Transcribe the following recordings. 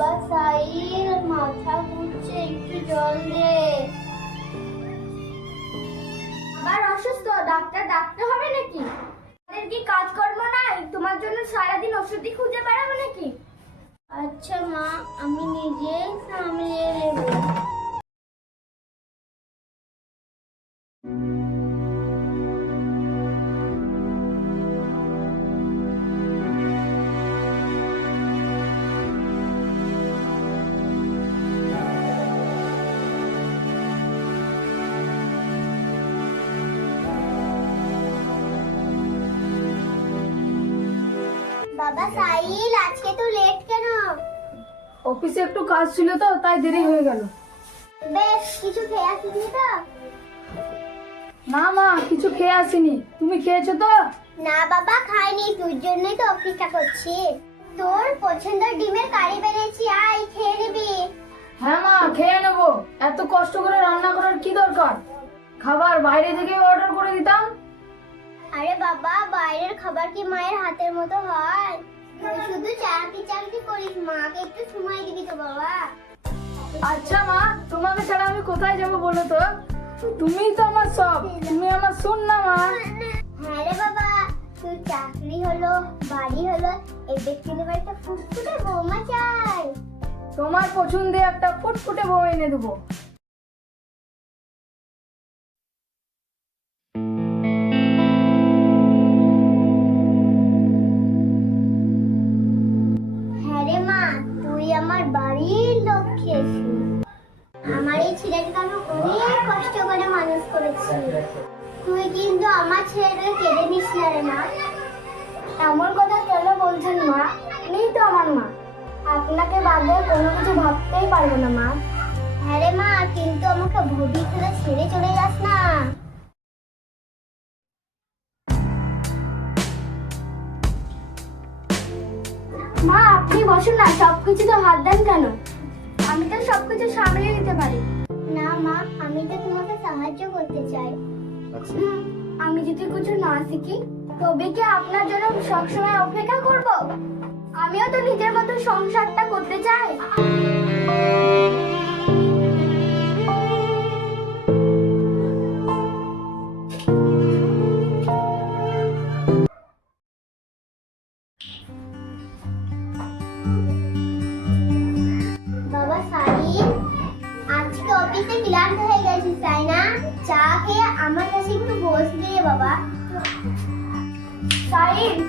বাবা সাইল মাথা ঘুরছে, একটু জল দে। আবার অসুস্থ, ডাক্তার ডাকতে হবে নাকি? তাদের কি কাজকর্ম নাই? তোমার জন্য সারাদিন ওষুধই খুঁজে বেড়াবো নাকি? আচ্ছা মা, আমি নিজেই সামলিয়ে নেব। বাবা সাইল আজকে তো লেট কেন? অফিসে একটু কাজ ছিল তো তাই দেরি হয়ে গেল। বেশ কিছু খেয়ে আসিনি তো? না মা কিছু খেয়ে আসিনি। তুমি খেয়েছো তো? না বাবা খাইনি তোর জন্যই তো অপেক্ষা করছি। তোর পছন্দের ডিমের কারি বেড়েছি আয় খেয়ে নিবি। হ্যাঁ মা খেয়ে নেব। এত কষ্ট করে রান্না করার কি দরকার? খাবার বাইরে থেকে অর্ডার করে দিতাম। আরে বাবা বাইরের খাবার কি মায়ের হাতের মতো হয়? তুই শুধু চাকরি চাকরি করিস মাকে একটু সময় দিবি তো বাবা। আচ্ছা মা তোমাকে ছাড়া আমি কোথায় যাব বলো তো? তুমি তো আমার সব তুমি আমার শোন না মা। হ্যাঁ রে বাবা তোর চাকরি হলো বাড়ি হলো এবার কিন্তু একটা ফুটফুটে বৌমা চাই। তোমার পছন্দে একটা ফুটফুটে বউ এনে দেবো। করেছি। তুই কিন্তু আমার ছেলেটাকে কেড়ে নিস না রে মা। এমন কথা কেন বলছেন মা? নেই তো আমার মা। আপনাকে বাদে কোনো কিছু ভাবতেই পারব না মা। হ্যাঁ রে মা, কিন্তু আমাকে ভবিষ্যতে ছেড়ে চলে যাস না। মা, আপনি বসুন না, সবকিছু তো হাত দেন কেন? আমি তো সবকিছু সামলে নিতে পারি। না মা আমি তো তোমাকে সাহায্য করতে চাই। হুম, আমি যদি কিছু না শিখি তবে কি আপনার জন্য সবসময় অপেক্ষা করব? আমিও তো নিজের মতো সংসারটা করতে চাই। বাবা।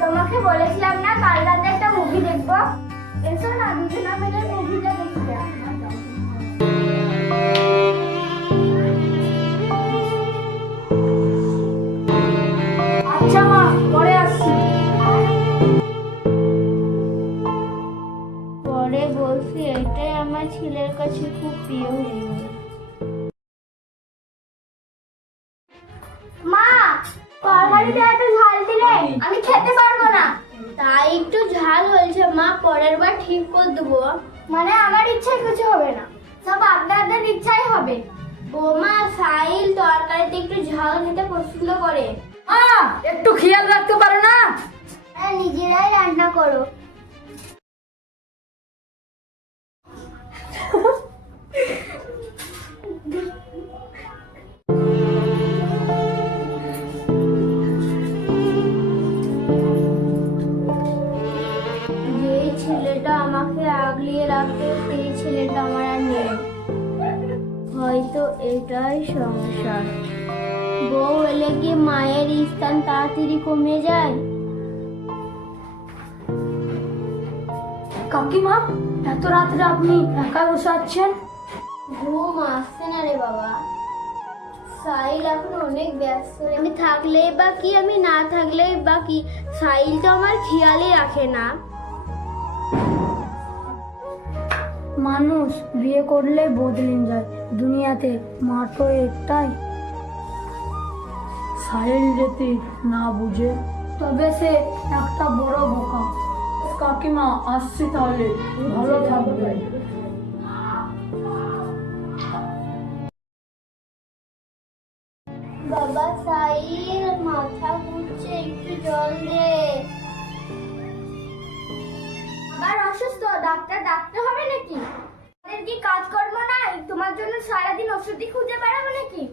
তোমাকে বলেছিলাম না কাল রাতে একটা মুভি দেখব? এসো না, দুজনা মিলে মুভিটা দেখতে আচ্ছা পরে আসছি। পরে বলছি, এটাই আমার ছেলের কাছে খুব প্রিয় হয়ে গেল তরকারিতে এত ঝাল দিলে আমি খেতে পারব না। তাই একটু ঝাল হয়েছে মা পরের বার ঠিক করে দেবো। মানে আমার ইচ্ছায় কিছু হবে না। সব আপনাদের ইচ্ছাই হবে। বৌমা সাইল তরকারিতে একটু ঝাল খেতে পছন্দ করে। মা একটু খেয়াল রাখতে পারো না। হ্যাঁ, নিজেরাই রান্না এটাই সংসার। বউ এলে কি মায়ের স্থান তাড়াতাড়ি কমে যায়? কাকিমা এত রাত্রে আপনি একা বসে আছেন? ঘুম আসছে না রে বাবা। সাইল এখন অনেক ব্যস্ত। আমি থাকলেই বা কি আমি না থাকলেই বা কি? সাইল তো আমার খেয়ালই রাখে না। মানুষ বিয়ে করলে বদলে যায় দুনিয়াতে মাত্র একটাই সাহিল যদি না বুঝে তবে সে একটা বড় বোকা। কাকিমা আসছি তাহলে। ভালো থাকবে। বাবা সাইল মাথা ঘুরছে একটু জল দে। আবার অসুস্থ ডাক্তার। কি কাজকর্ম নাই? তোমার জন্য সারাদিন ওষুধই খুঁজে বেড়াবো নাকি?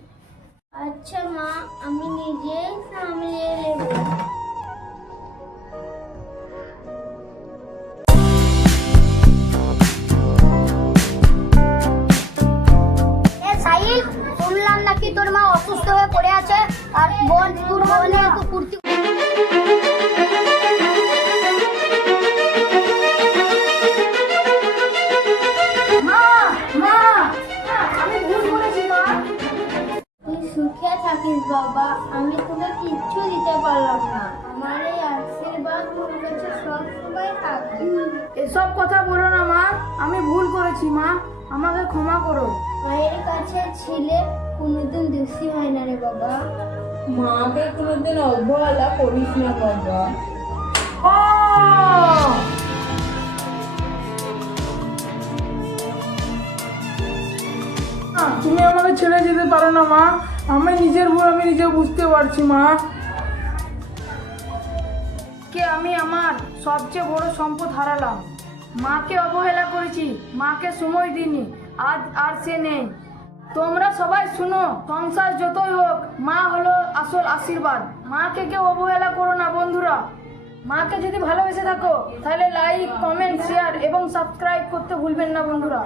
আচ্ছা মা আমি নিজেই সামলিয়ে নেব। তোর মা অসুস্থ হয়ে পড়ে আছে আর বোন তোর বোনে কুর্তি বাবা আমি তোকে কিচ্ছু দিতে পারলাম না। আমার এই আশীর্বাদ তোর কাছে সবসময় থাকবে। এসব কথা বলো না মা। আমি ভুল করেছি মা। আমাকে ক্ষমা করো। মায়ের কাছে ছিলে কোনোদিন দোষী হয় না রে বাবা। মাকে কোনোদিন অবহেলা করিস না বাবা। তুমি আমাকে ছেড়ে যেতে পারো না মা। আমি নিজের ভুল, আমি নিজে বুঝতে পারছি, মা। কে আমি আমার সবচেয়ে বড় সম্পদ হারালাম? মাকে অবহেলা করেছি, মাকে সময় দিইনি, আজ আর সে নেই। তোমরা সবাই শুনো, সংসার যতই হোক, মা হলো আসল আশীর্বাদ। মাকে কেউ অবহেলা করো না, বন্ধুরা। মাকে যদি ভালোবেসে থাকো, তাহলে লাইক কমেন্ট শেয়ার এবং সাবস্ক্রাইব করতে ভুলবেন না, বন্ধুরা।